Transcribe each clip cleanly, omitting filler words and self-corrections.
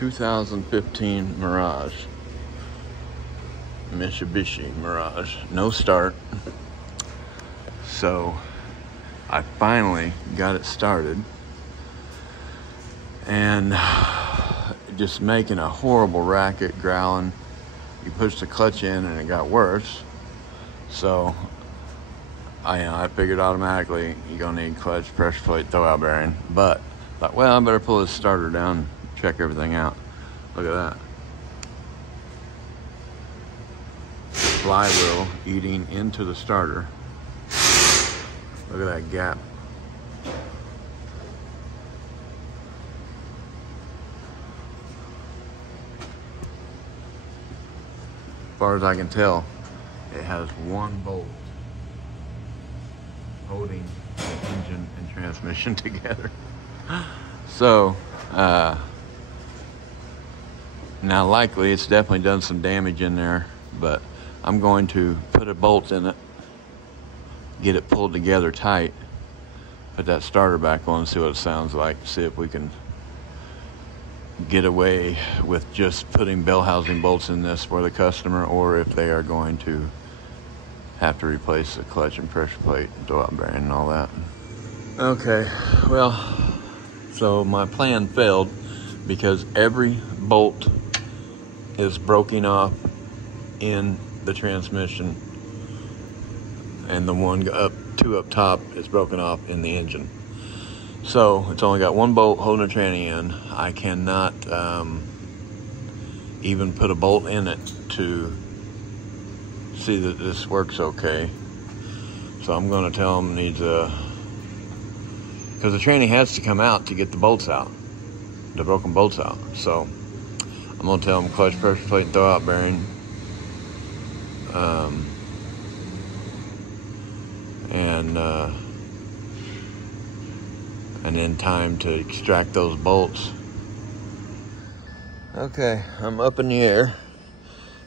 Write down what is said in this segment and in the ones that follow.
2015 Mirage. Mitsubishi Mirage. No start. So I finally got it started and just making a horrible racket, growling. You push the clutch in and it got worse. So I figured automatically you're gonna need clutch, pressure plate, throwout bearing. But thought, well, I better pull this starter down, check everything out. Look at that. Flywheel eating into the starter. Look at that gap. As far as I can tell, it has one bolt holding the engine and transmission together. So, now likely it's definitely done some damage in there, but I'm going to put a bolt in it, get it pulled together tight, put that starter back on and see what it sounds like, see if we can get away with just putting bell housing bolts in this for the customer, or if they are going to have to replace the clutch and pressure plate and throwout bearing and all that. Okay, well, so my plan failed because every bolt is broken off in the transmission, and the two up top is broken off in the engine. So it's only got one bolt holding the tranny in. I cannot even put a bolt in it to see that this works okay. So I'm going to tell them it needs because the tranny has to come out to get the bolts out, the broken bolts out. So I'm going to tell them clutch, pressure plate, and throwout bearing. And then time to extract those bolts. Okay, I'm up in the air.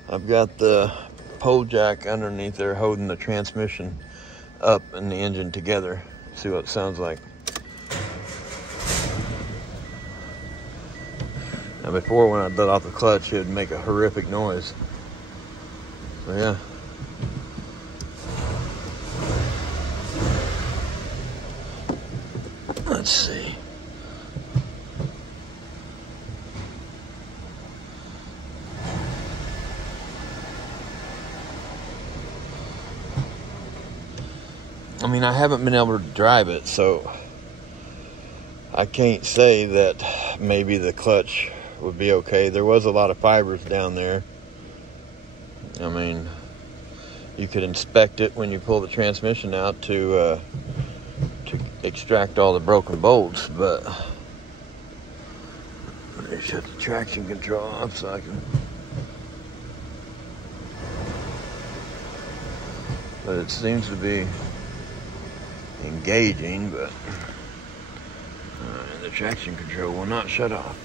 I've got the pole jack underneath there holding the transmission up and the engine together. See what it sounds like. Now before, when I let off the clutch, it would make a horrific noise. So yeah. Let's see. I mean, I haven't been able to drive it, so I can't say that maybe the clutch would be okay. There was a lot of fibers down there. I mean, you could inspect it when you pull the transmission out to extract all the broken bolts, but let me shut the traction control off so I can. But it seems to be engaging, but the traction control will not shut off.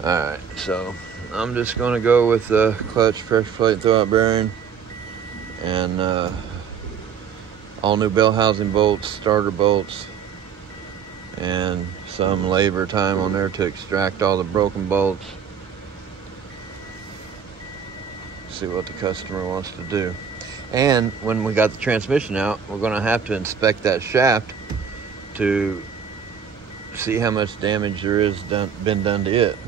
Alright, so I'm just going to go with the clutch, pressure plate, throwout bearing, and all new bell housing bolts, starter bolts, and some labor time on there to extract all the broken bolts. See what the customer wants to do. And when we got the transmission out, we're going to have to inspect that shaft to see how much damage there is been done to it.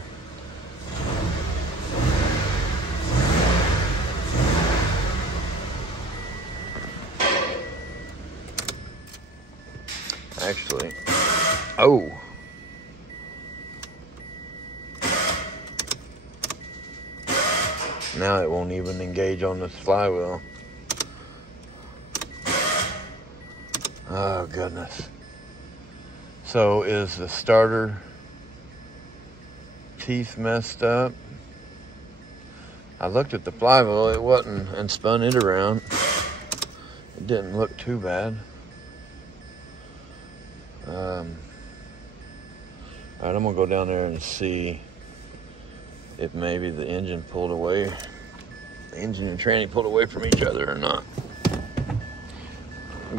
Actually, oh. Now it won't even engage on this flywheel. Oh, goodness. So is the starter teeth messed up? I looked at the flywheel, it wasn't, and spun it around. It didn't look too bad. All right, I'm gonna go down there and see if maybe the engine pulled away the engine and tranny pulled away from each other or not.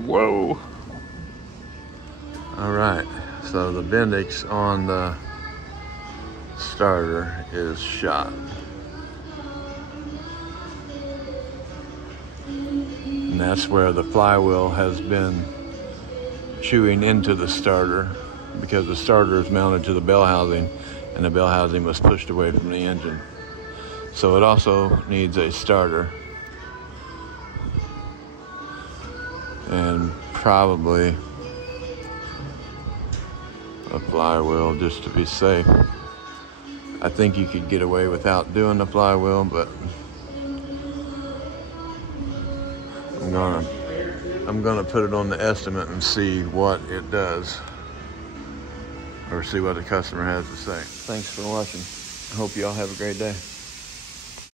Whoa. All right, so the Bendix on the starter is shot. And that's where the flywheel has been chewing into the starter, because the starter is mounted to the bell housing and the bell housing was pushed away from the engine. So it also needs a starter and probably a flywheel just to be safe. I think you could get away without doing the flywheel, but I'm gonna put it on the estimate and see what it does, or see what the customer has to say. Thanks for watching. I hope you all have a great day.